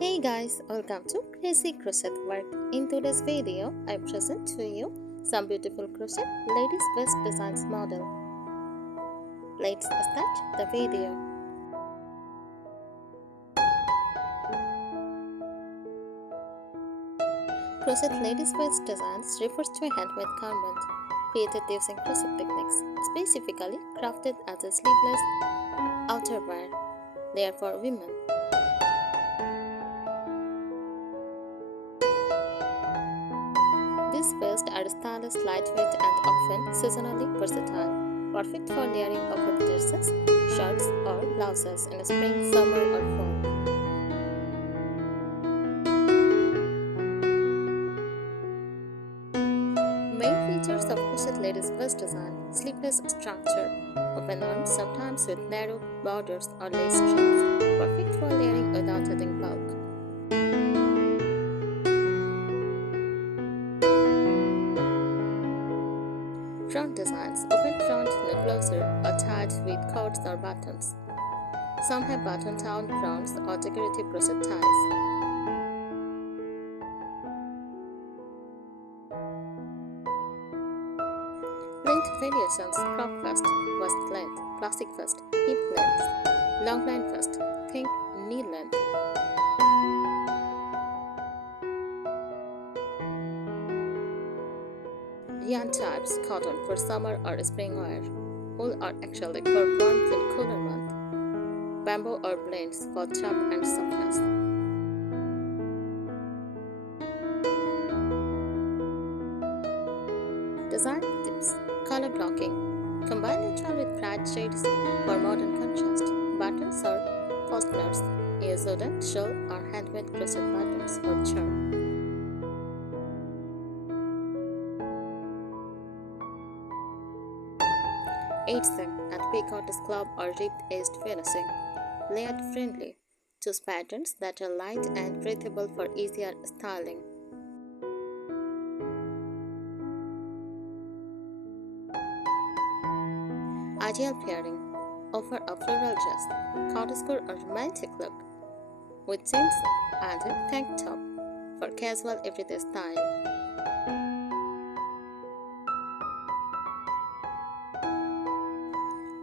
Hey guys, welcome to Crazy Crochet Work. In today's video, I present to you some beautiful crochet ladies' vest designs model. Let's start the video. Crochet ladies' vest designs refers to a handmade garment created using crochet techniques, specifically crafted as a sleeveless outerwear layer for women. These vests are stylish, lightweight, and often seasonally versatile, perfect for layering over dresses, shirts, or blouses in spring, summer, or fall. Main features of crochet ladies' vest design: sleeveless structure, open arms, sometimes with narrow borders or lace strings, perfect for layering without adding bulk. Front designs: open front, no closer, or tied with cords or buttons. Some have button-down fronts or decorative crochet ties. Length variations: crop first, waist length, classic first, hip length, long line first, think knee length. Yarn types: cotton for summer or spring wear, wool or acrylic for warmth in cooler month, bamboo or blends for drop and softness. Design tips: color blocking: combine neutral with bright shades for modern contrast. Buttons or fasteners: use wooden, shell, or handmade crochet buttons for charm. Seam and picotus club or ribbed edged finishing. Layered friendly. Choose patterns that are light and breathable for easier styling. Ideal pairing: offer a floral dress, corduroy or romantic look, with jeans and a tank top for casual everyday style.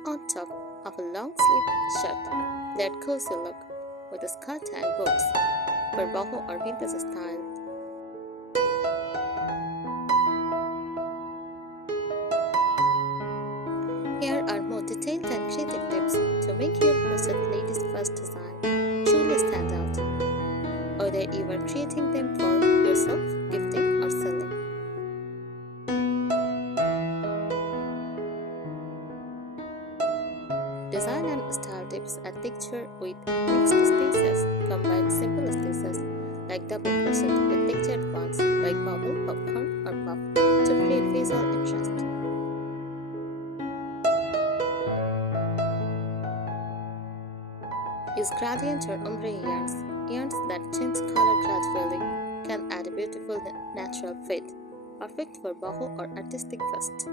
On top of a long sleeve shirt, that cozy look with a skirt and boots for boho or vintage style. Here are more detailed and creative tips to make your crochet ladies' vest design truly stand out, whether you are creating them for yourself, gifting, or selling. Design and style tips and picture with mixed stitches. Combine simple stitches like double crochet with pictured ones like bubble, popcorn, or puff to create visual interest. Use gradient or ombre yarns. Yarns that change color gradually can add a beautiful natural fade, perfect for boho or artistic vest.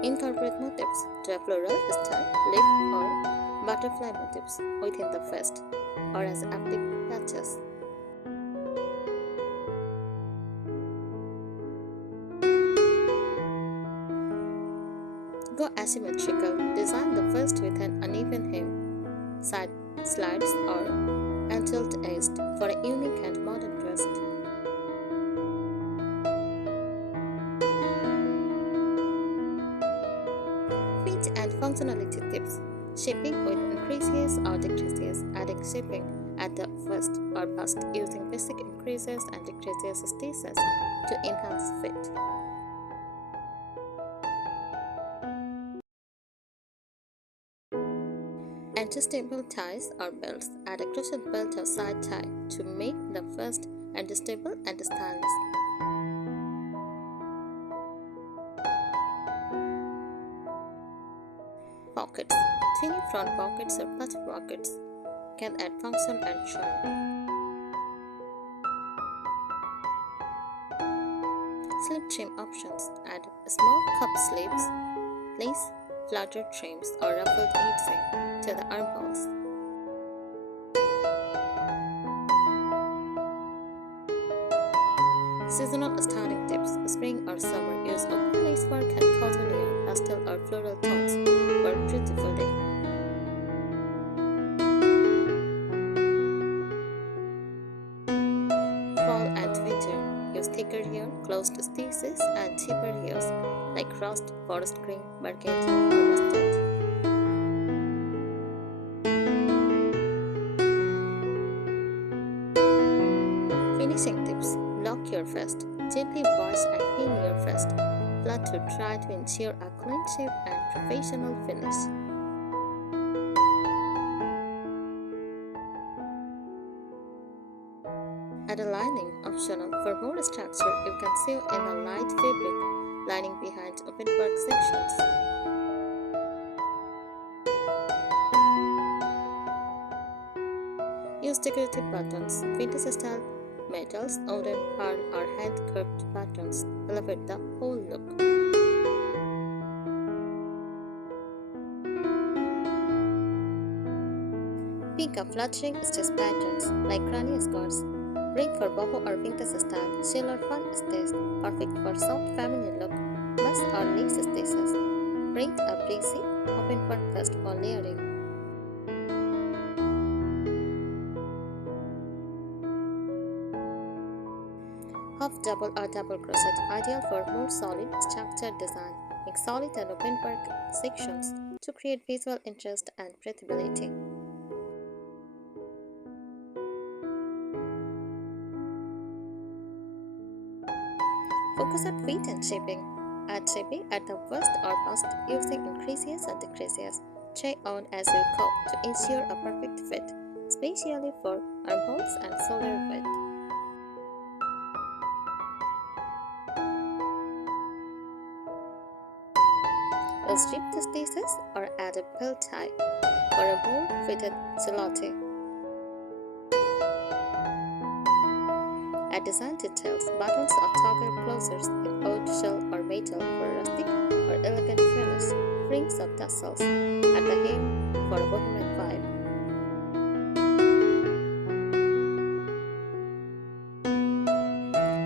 Incorporate motifs to a floral, star, leaf, or butterfly motifs within the vest or as applique patches. Go asymmetrical. Design the vest with an uneven hem, side slides, or antilt edged for a unique and modern twist. Fit and functionality tips: shaping with increases or decreases, adding shaping at the vest or bust using basic increases and decreases stitches to enhance fit. Adjustable ties or belts: add a crochet belt or side tie to make the vest adjustable and stylish. Pockets: tiny front pockets or patch pockets can add function and charm. Slip trim options: add small cup sleeves, lace, flutter trims or ruffled easing to the armholes. Seasonal styling tips: spring or summer, use open lacework and cotton yarn, pastel or floral tones for a beautiful day. Fall and winter, use thicker yarn, closed stitches, and cheaper hues like rust, forest green, burgundy, or mustard. Finishing tips: lock your vest, gently wash and pin your vest, flat to dry to ensure a clean shape and professional finish. Add a lining, optional. For more structure, you can sew in a light fabric lining behind openwork sections. Use decorative buttons, vintage style metals, wooden, pearl, or hand curved buttons. Elevate the whole look. Pick up fluttering stitch patterns like granny scarves. Great for boho or vintage style, shell or fun stitch, perfect for soft feminine look, mesh or lace stitches. Great a breezy, open work vest for layering. Half double or double crochet, ideal for more solid, structured design. Mix solid and open work sections to create visual interest and breathability. Focus on feet and shaping. Add shaping at the waist or bust using increases and decreases. Try on as you go to ensure a perfect fit, especially for armholes and shoulder width. Strip the stitches or add a belt tie for a more fitted silhouette. Add design details, buttons or toggle closures in old shell or metal for a rustic or elegant finish, rings or tassels at the hem for a bohemian vibe.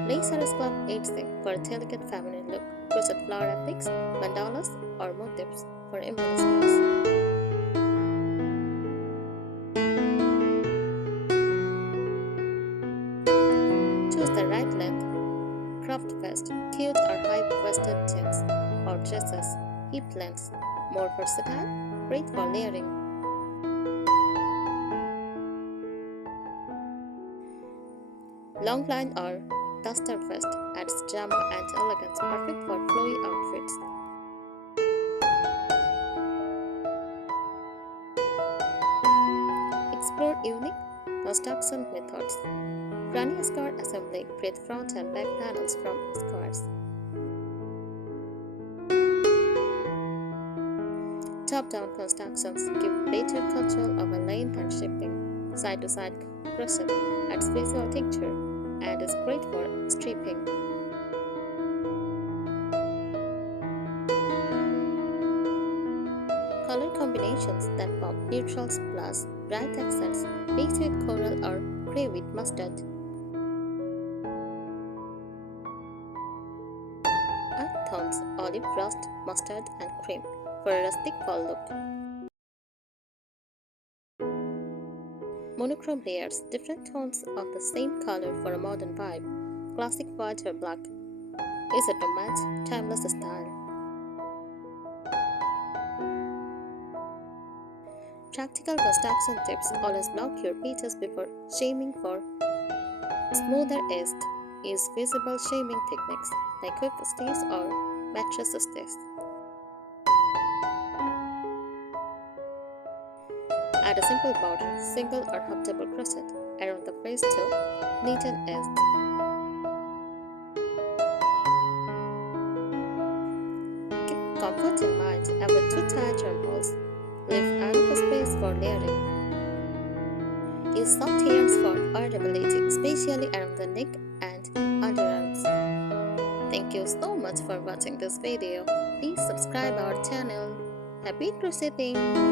Lace or scallop easing for a delicate feminine look, crochet flower epics, mandalas or motifs for embellishments. Choose the right length, cropped vest, cute or high-waisted jeans or dresses, hip lengths, more versatile, great for layering. Long line or duster vest adds drama and elegance, perfect for flowy outfits. Explore unique construction methods. Granny scar assembly, create front and back panels from scars. Top-down constructions give better control over length and shaping. Side-to-side crochet adds visual texture and is great for stripping. Color combinations that pop, neutrals plus bright accents, beige with coral or gray with mustard. Earth tones, olive, rust, mustard, and cream for a rustic fall look. Monochrome layers, different tones of the same color for a modern vibe. Classic white or black. Easy to match, timeless style. Practical construction tips: always block your pieces before shaming for smoother edged. Use visible shaming techniques like whip stitch or mattress stitch. Add a simple border, single or half double crochet around the face to neaten edge. Keep comfort in mind, avoid too tight armholes. Leave enough space for layering. Use soft yarns for wearability, especially around the neck and underarms. Thank you so much for watching this video. Please subscribe our channel. Happy crocheting!